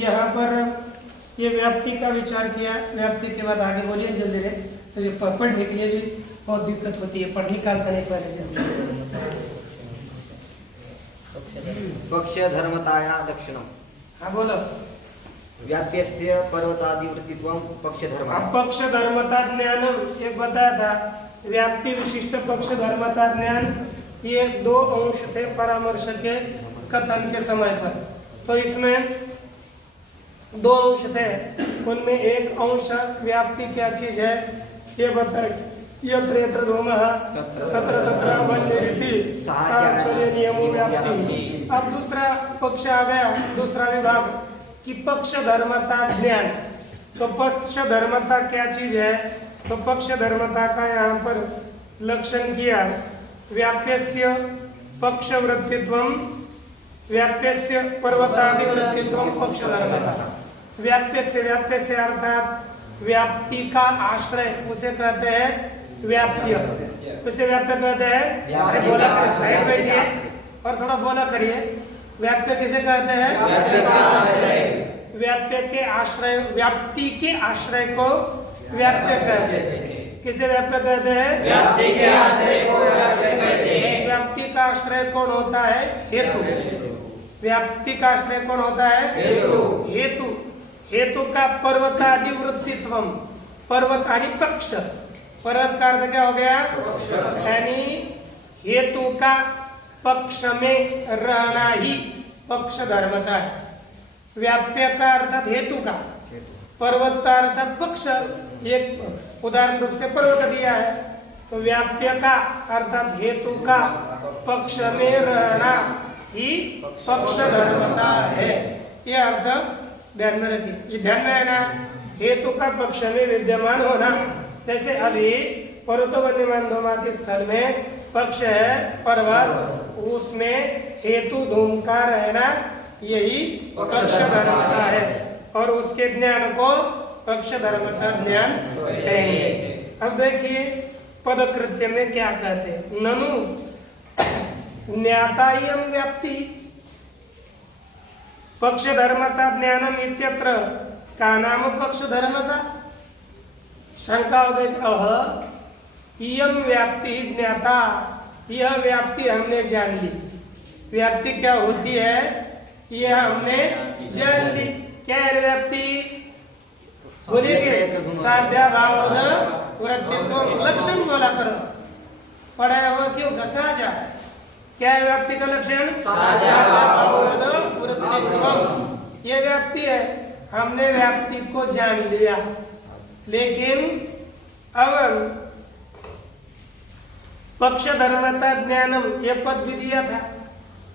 यहाँ पर ये व्याप्ति का विचार किया। व्याप्ति के बाद आगे बोलिए जल्दी रे, तो जो पढ़ने के लिए भी बहुत दिक्कत होती है, पढ़ निकालता नहीं पहले जल्दी। पक्ष धर्मताया दक्षिणम। हाँ बोलो। व्याप्यस्य पर्वतादिवृत्तित्वं पक्ष धर्म। पक्ष धर्मता ज्ञानम एक बताया था, व्याप्ति विशिष्ट पक्ष धर्मता ज्ञान, ये दो अंश थे परामर्श के कथन के समय पर। तो इसमें दो अंश थे, उनमें एक अंश व्याप्ति क्या चीज है ये बताए, यत्र यत्र धूमः तत्र तत्र वन्यरिति साचर्य नियमो व्याप्ति। अब दूसरा पक्ष आ गया, दूसरा विभाग कि पक्ष धर्मता ज्ञान। तो पक्ष धर्मता क्या चीज है, तो पक्ष धर्मता का यहाँ पर लक्षण किया। व्याप्यस्य पक्षवृत्तित्वं व्याप्यस्य पर्वतादिवृत्तित्वं पक्ष धर्मता। व्याप्यस्य व्याप्यस्य अर्थात व्याप्ति का आश्रय उसे कहते हैं व्याप्य। उसे व्याप्य कहते हैं, अरे बोला करिए, साइड बैठिए और थोड़ा बोला करिए। व्याप्य किसे कहते हैं? व्याप्य के आश्रय, व्याप्ति के आश्रय को व्याप्य कहते हैं। किसे व्याप्य कहते हैं? व्याप्ति के आश्रय को व्याप्य कहते हैं। व्याप्ति का आश्रय कौन होता है? हेतु। व्याप्ति का आश्रय कौन होता है? हेतु। हेतु का पर्वतादि वृत्तित्वम, पर्वत आदि पक्ष। पर्वत का अर्थ क्या हो गया? यानी हेतु का पक्ष में रहना ही पक्ष धर्मता है। व्याप्य का अर्थात हेतु का, पर्वत का अर्थात पक्ष। एक उदाहरण रूप से पर्वत दिया है, तो व्याप्य का अर्थात हेतु का पक्ष में रहना ही पक्ष धर्मता है। ये अर्थ ध्यान में रखिए, ये ध्यान में है ना। हेतु का पक्ष में विद्यमान होना, जैसे अभी पर्वतो वन्यमान धूमादि स्थल में पक्ष है पर्वत, उसमें हेतु धूम का रहना यही पक्ष धर्मता है, और उसके ज्ञान को पक्ष धर्मता ज्ञान कहेंगे। अब देखिए पदकृत्य में क्या कहते हैं, ननु ज्ञातायं व्याप्ति पक्ष धर्मता ज्ञानम इत्यत्र का नाम पक्ष धर्मता। शंका हो गई, इयम व्याप्ति ज्ञाता, यह व्याप्ति हमने जान ली। व्याप्ति क्या होती है यह हमने जान ली। क्या है व्याप्ति? बोलिए साध्या भाव वृत्तित्व लक्षण बोला करो, पढ़ाया हुआ क्यों कहा जा। क्या है व्याप्ति का लक्षण? ये व्याप्ति है, हमने व्याप्ति को जान लिया। लेकिन अब पक्ष धर्मता ज्ञानम ये पद भी दिया था,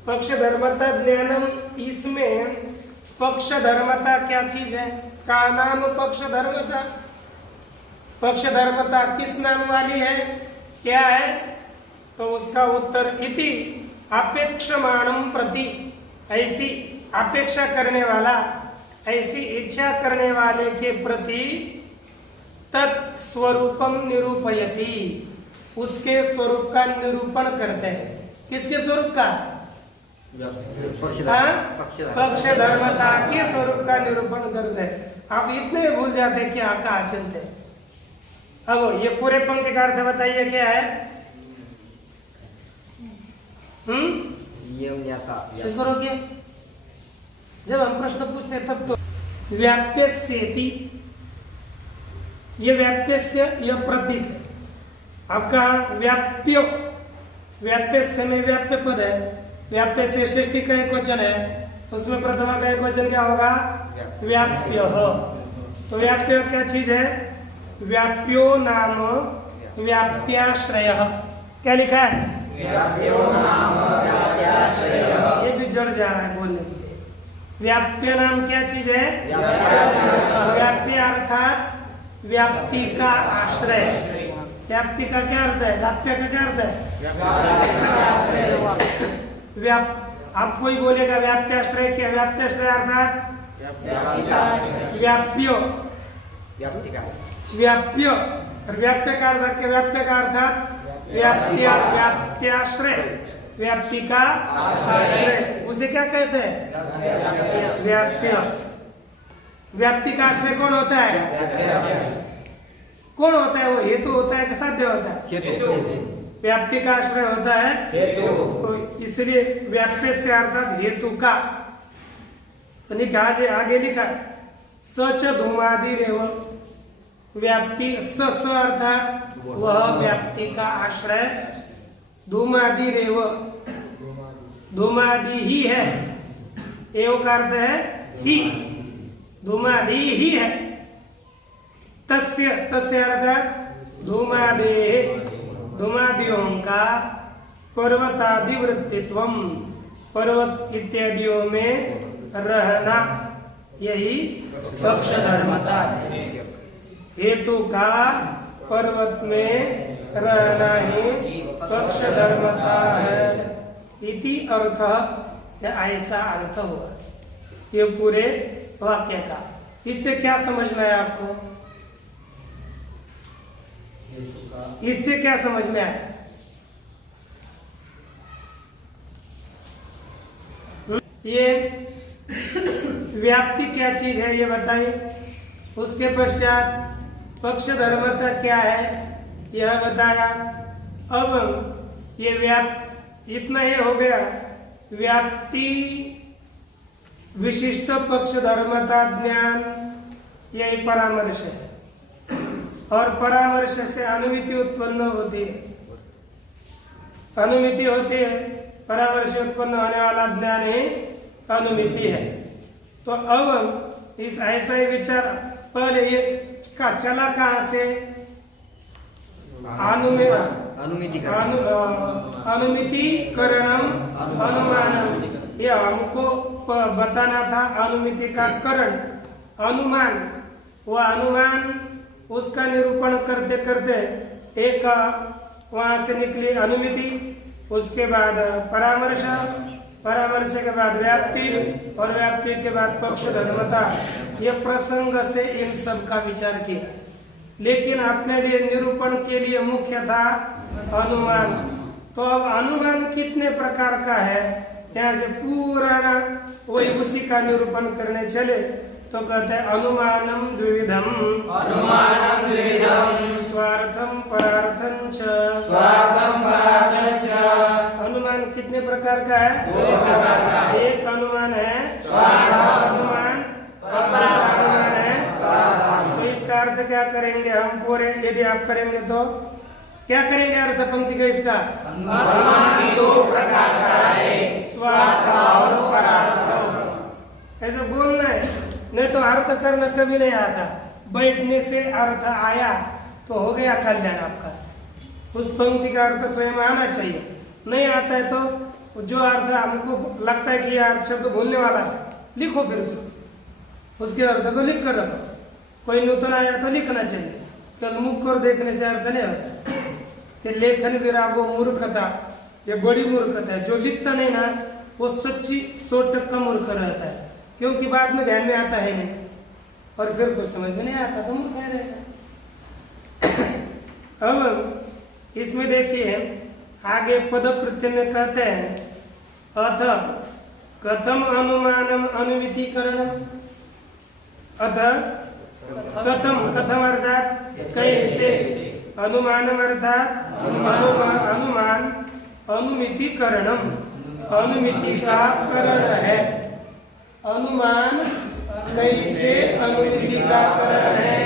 पक्ष धर्मता ज्ञानम। इसमें पक्ष धर्मता क्या चीज है? का नाम पक्ष धर्मता। पक्ष धर्मता किस नाम वाली है, क्या है? तो उसका उत्तर इति अपेक्षमाणम प्रति, ऐसी अपेक्षा करने वाला, ऐसी इच्छा करने वाले के प्रति तत्स्वरूपम निरूपयति, उसके स्वरूप का निरूपण करते हैं। किसके स्वरूप का? पक्ष धर्मता के स्वरूप का निरूपण करते हैं। आप इतने भूल जाते हैं कि कहाँ चलते हैं। अब ये पूरे पंक्ति का अर्थ बताइए क्या है? इसको रोकिए, जब हम प्रश्न पूछते हैं तब तो व्याप्यस्येति, ये व्याप्यस्य यह प्रतीक है। आपका व्याप्यो, व्याप्यस्य में व्याप्य पद है, व्याप्य से षष्ठी का एक वचन है, उसमें प्रथमा का एक वचन क्या होगा? व्याप्य। तो व्याप्य क्या चीज है? व्याप्यो नाम व्याप्त्याश्रय। क्या लिखा है? व्याप्यो नाम व्याप्त्याश्रय। ये भी जड़ जा रहा है बोलने के लिए। व्याप्य नाम क्या चीज है? व्याप्य अर्थात व्याप्ति का आश्रय। व्याप्ति का क्या अर्थ है? व्याप्य का क्या अर्थ है? आप कोई बोलेगा व्याप्त्याश्रय क्या? व्याप्त्याश्रय अर्थात व्याप्यो, व्याप्य। और व्याप्य का अर्थ क्या? व्याप्य का अर्थात व्याप्त्याश्रय, व्याप्ति का आश्रय, उसे क्या कहते हैं? व्याप्य। व्याप्ति का आश्रय कौन होता है? कौन होता है? वो हेतु होता है कि साध्य होता है? हेतु। व्याप्ति का आश्रय होता है हेतु। तो इसलिए व्याप्य से अर्थात हेतु का तो लिखा है, आगे लिखा सच धूमादि रेव व्याप्ति स अर्थात वह व्याप्ति का आश्रय धूमादि रेव धूमादि ही है। एव का अर्थ है ही, धूमादि ही है। तस्य तस्य अर्थात धूमादेः धूमादियों का पर्वतादि वृत्तित्वम पर्वत इत्यादियों में रहना यही पक्ष धर्मता है। हेतु का पर्वत में रहना ही पक्ष धर्मता है। इति अर्थ या ऐसा अर्थ हुआ ये पूरे वाक्य का। इससे क्या समझ में आया आपको? इससे क्या समझ में आया? ये व्याप्ति क्या चीज है ये बताइए। उसके पश्चात पक्ष धर्मता क्या है यह बताया। अब ये इतना ये हो गया व्याप्ति विशिष्ट पक्ष धर्मता ज्ञान यही परामर्श है। और परामर्श से अनुमिति उत्पन्न होती है। अनुमिति होती है, परामर्श उत्पन्न होने वाला ज्ञान ही अनुमिति है। तो अब इस ऐसा ही विचार पहले ये का चला कहाँ से? अनुमिति करणम अनुमानम, ये हमको बताना था। अनुमिति का करण अनुमान, वह अनुमान उसका निरूपण करते करते एक वहां से निकली अनुमिति, उसके बाद परामर्श, परामर्श के बाद व्याप्ति और व्याप्ति के बाद पक्ष धर्मता। ये प्रसंग से इन सब का विचार किया। लेकिन अपने लिए निरूपण के लिए मुख्य था अनुमान। तो अब अनुमान कितने प्रकार का है यहाँ से पूरा वही उसी का निरूपण करने चले तो कहते हैं अनुमानम द्विविधम स्वार्थम परार्थं च। अनुमान कितने प्रकार का है? एक अनुमान है अनुमान, अनुमान है। तो इसका अर्थ क्या करेंगे हम पूरे? यदि आप करेंगे तो क्या करेंगे अर्थ पंक्ति का इसका? अनुमान दो प्रकार का है, स्वार्थ और परार्थ। ऐसा बोलना है, नहीं तो अर्थ करना कभी नहीं आता। बैठने से अर्थ आया तो हो गया कल्याण आपका। उस पंक्ति का अर्थ स्वयं आना चाहिए। नहीं आता है तो जो अर्थ हमको लगता है कि यह अर्थ शब्द बोलने वाला है, लिखो फिर उसके अर्थ को लिख कर रखो। कोई नूतन आया तो लिखना चाहिए, केवल मुख और देखने से अर्थ नहीं होता। तो लेखन विरागो मूर्खता, ये बड़ी मूर्खता है। जो लिखता नहीं ना वो सच्ची 100% मूर्ख रहता है, क्योंकि बाद में ध्यान में आता है नहीं और फिर कुछ समझ में नहीं आता तो मूर्ख रहेगा। अब इसमें देखिए आगे पदकृत्य में कहते हैं अथ कथम अनुमानम अनुमितिकरणम। अथ कथम, कथम अर्थात कैसे, अनुमानम अर्थात अनुमान, अनुमितिकरणम अनुमिति का करण है। अनुमान कैसे अनुमिति का करण है।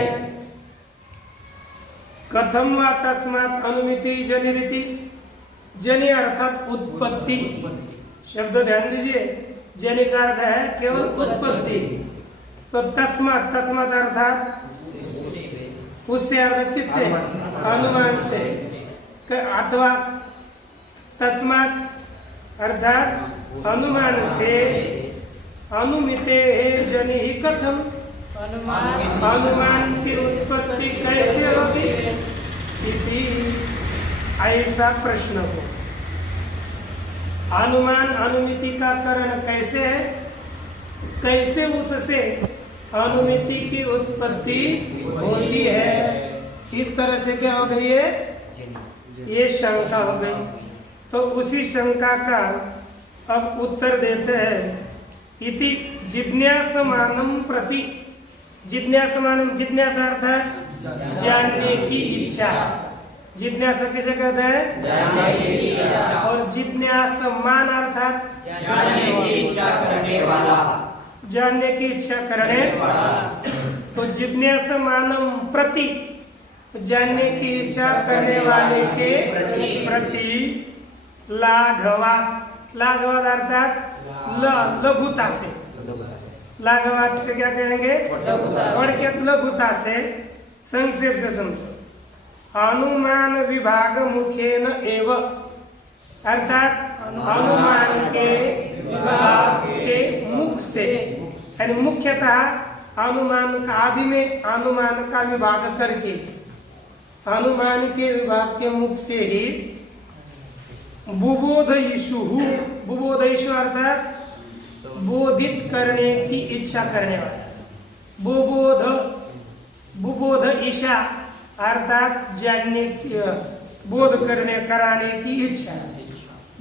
कथम व तस्मात् अनुमिति जनिरिति, जनि अर्थात उत्पत्ति। शब्द ध्यान दीजिए, जनि का अर्थ है केवल उत्पत्ति। तो तस्मात्, तस्मात् अर्थात उससे, अर्थ किससे? अनुमान से। अथवा तस्मात् अर्थात अनुमान से अनुमिते जनि ही कथम, अनुमान की उत्पत्ति कैसे होगी इति ऐसा प्रश्न हो। अनुमान अनुमिति का करण कैसे है, कैसे उससे अनुमिति की उत्पत्ति होती है। इस तरह से क्या हो गई है, ये शंका हो गई। तो उसी शंका का अब उत्तर देते हैं। इति जिज्ञासमानं प्रति, जिज्ञासमानम, जिज्ञासा अर्थात जानने की इच्छा। जिज्ञासा किसे कहते हैं? जानने की इच्छा। और जिज्ञासमान अर्थात जानने की इच्छा करने वाला। जानने की इच्छा करने वाला। तो जिज्ञासमानम प्रति, जानने की इच्छा करने वाले के प्रति लाघवात, लाघवात अर्थात लघुता से, लाघवात से क्या कहेंगे? थोड़के लघुता से, संक्षेप से समझो। अनुमान विभाग मुखेन एव, अर्थात अनुमान के विभाग के मुख से, यानी मुख्यतः अनुमान का, आदि में अनुमान का विभाग करके, अनुमान के विभाग के मुख से ही बुबोध ईशु, बुबोध ईशु अर्थात बोधित करने की इच्छा करने वाला। बुबोध, बुबोध ईशा अर्थात जानने की, बोध करने कराने की इच्छा।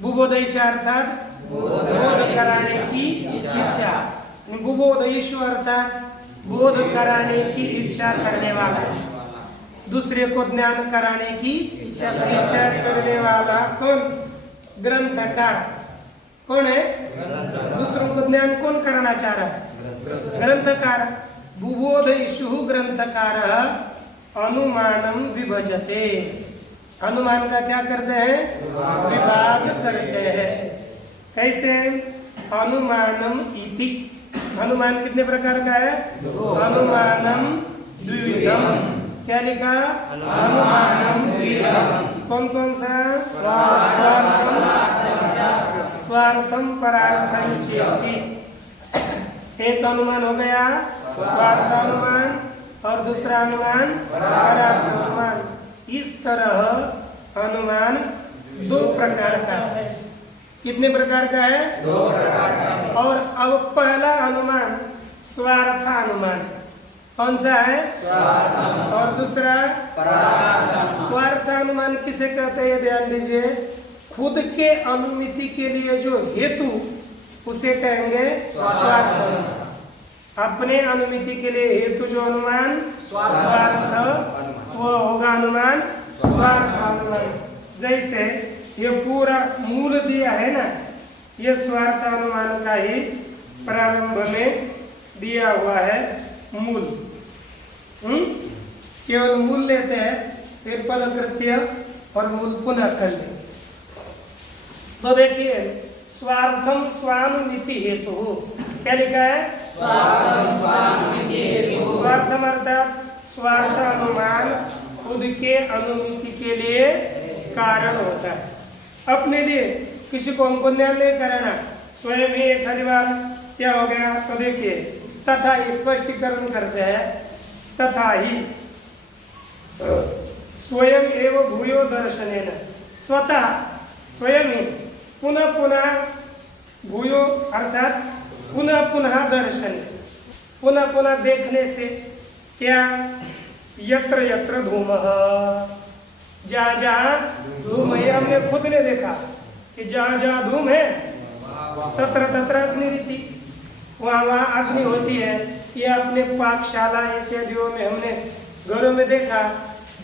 बुबोध ईशा अर्थात बोध कराने की इच्छा। बुबोध ईशु अर्थात बोध कराने की इच्छा करने वाला, दूसरे को ज्ञान कराने की इच्छा करने वाला कौन? ग्रंथकार। कौन है? दूसरों को ज्ञान कौन करना चाह रहा है? ग्रंथकार। बुबोध ईशु ग्रंथकार अनुमानम विभजते, अनुमान का क्या करते हैं? विभाग करते हैं। कैसे? अनुमानम इति, अनुमान कितने प्रकार का है? अनुमानम द्विविधम। क्या लिखा? अनुमानम द्विविधम। कौन कौन सा? स्वार्थम परार्थम चेति। एक अनुमान हो गया स्वार्थ अनुमान, और दूसरा अनुमान परार्थ अनुमान। इस तरह अनुमान दो प्रकार का है। कितने प्रकार का है? दो प्रकार का है। और अब पहला अनुमान स्वार्थ अनुमान है। कौन सा है? स्वार्थ। और दूसरा परार्थ। स्वार्थ अनुमान किसे कहते हैं? ध्यान दीजिए, खुद के अनुमिति के लिए जो हेतु, उसे कहेंगे स्वार्थ अनुमान। अपने अनुमिति के लिए हेतु जो अनुमान स्वार्थ, वो होगा अनुमान स्वार्थ अनुमान। जैसे ये पूरा मूल दिया है ना, ये स्वार्थ अनुमान का ही प्रारंभ में दिया हुआ है मूल। केवल मूल लेते हैं, फिर फलकृत्य और मूल पुनः कर लेंगे। तो देखिए, स्वार्थम स्वानुमिति हेतु, क्या लिखा है? स्वार्थम स्वानुमिति हेतु। स्वार्थम अर्थात स्वार्थ अनुमान खुद के अनुमिति के लिए कारण होता है। अपने लिए किसी को हमको न्याय नहीं कराना, स्वयं ही एक हरी बार क्या हो गया? तो देखिए, तथा स्पष्टीकरण करते हैं, तथा ही स्वयं एवं भूयो दर्शनेन, स्वतः स्वयं ही पुनः पुनः, भूयो अर्थात पुनः पुनः दर्शन, पुनः पुनः देखने से क्या? यत्र यत्र धूमः, जहाँ जहाँ धूम है, हमने खुद ने देखा कि जहाँ जहाँ धूम है तत्र तत्र अग्निरीति, वहाँ वहाँ अग्नि होती है। ये अपने पाकशाला इत्यादियों में हमने घरों में देखा,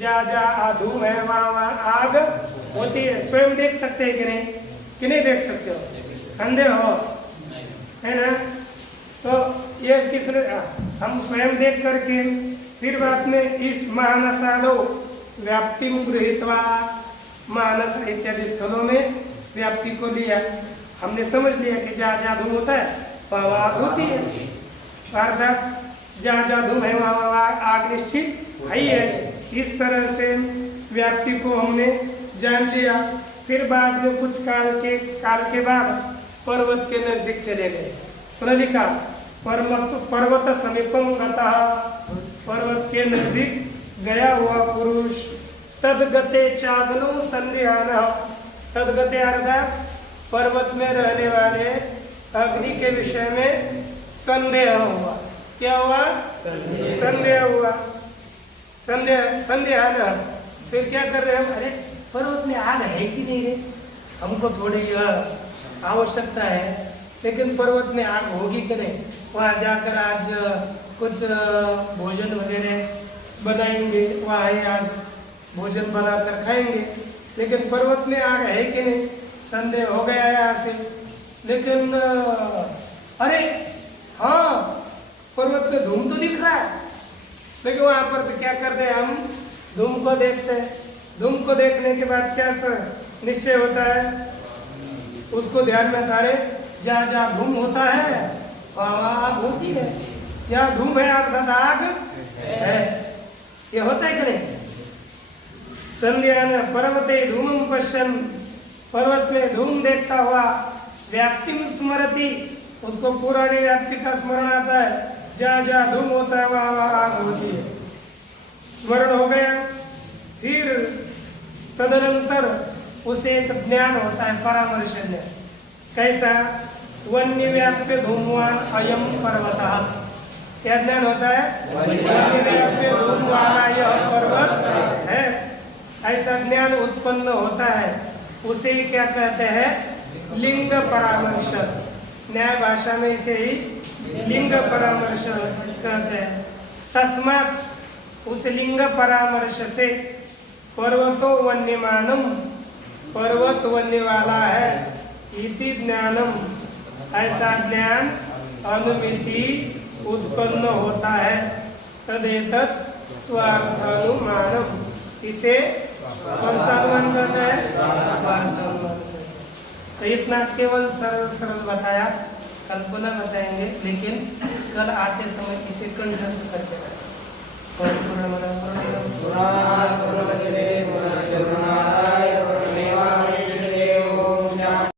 जहाँ जहाँ धूम है वहाँ वहाँ आग होती है। स्वयं देख सकते हैं कि नहीं? कि नहीं देख सकते हो? अंधे हो, है ना? तो ये किसने, हम स्वयं देख करके फिर बाद में इस मानसादो व्याप्ति गृहीत्वा, मानस इत्यादि स्थलों में व्याप्ति को लिया। हमने समझ लिया कि जहाँ जहाँ धूम होता है वहाँ वहाँ आग होती है, अर्थात जहाँ जहाँ धूम है वहाँ वहाँ आग निश्चित है ही है। इस तरह से व्याप्ति को हमने जान लिया। फिर बाद में कुछ काल के बाद पर्वत के नजदीक चले गए। उन्होंने लिखा पर्वत समीपम गतः, पर्वत के नजदीक गया हुआ पुरुष, तदगते चागनो संदेहान, तदगते अर्थात पर्वत में रहने वाले अग्नि के विषय में संदेह हुआ। क्या हुआ? संदेह हुआ। संदेहान, फिर क्या कर रहे हैं? अरे पर्वत में आग है कि नहीं रे, हमको थोड़ी आवश्यकता है, लेकिन पर्वत में आग होगी कि नहीं, वहाँ जाकर आज कुछ भोजन वगैरह बनाएंगे, वहाँ ही आज भोजन बनाकर खाएंगे, लेकिन पर्वत में आग है कि नहीं, संदेह हो गया यहाँ से। लेकिन अरे हाँ, पर्वत में धूम तो दिख रहा है, लेकिन वहाँ पर तो क्या करते हैं, हम धूम को देखते हैं। धूम को देखने के बाद क्या निश्चय होता है, उसको ध्यान में तारे, जहाँ जहाँ धूम होता है वहाँ वहाँ आग होती है, जहाँ धूम है अर्थात आग है। ये होता है कि नहीं? संध्यान पर्वते धूमं पश्यन्, पर्वत में धूम देखता हुआ व्याप्तिम स्मरति, उसको पुरानी व्याप्ति का स्मरण आता है, जहाँ जहाँ धूम होता है वहाँ वहाँ आग होती है, स्मरण हो गया। फिर तदनंतर उसे एक ज्ञान होता है, परामर्श ज्ञान। कैसा? वन्य व्याप्य धूमवान अयम पर्वतः, क्या ज्ञान होता है? वन्य व्याप्य धूमवान यह पर्वत है, ऐसा ज्ञान उत्पन्न होता है। उसे ही क्या कहते हैं? लिंग परामर्श। न्याय भाषा में इसे ही लिंग परामर्श कहते हैं। तस्मात् उस लिंग परामर्श से पर्वतो वन्यमानम, पर्वत वन्य वाला है, इति ज्ञानम, ऐसा ज्ञान अनुमिति उत्पन्न होता है। तदेतत् स्वार्थानुमानम, इसे कौन सा अनुमान कहते हैं? स्वार्थानुमान। तो इतना केवल सरल सरल बताया, कल पुनः बताएंगे, लेकिन कल आते समय इसे कंठस्थ करके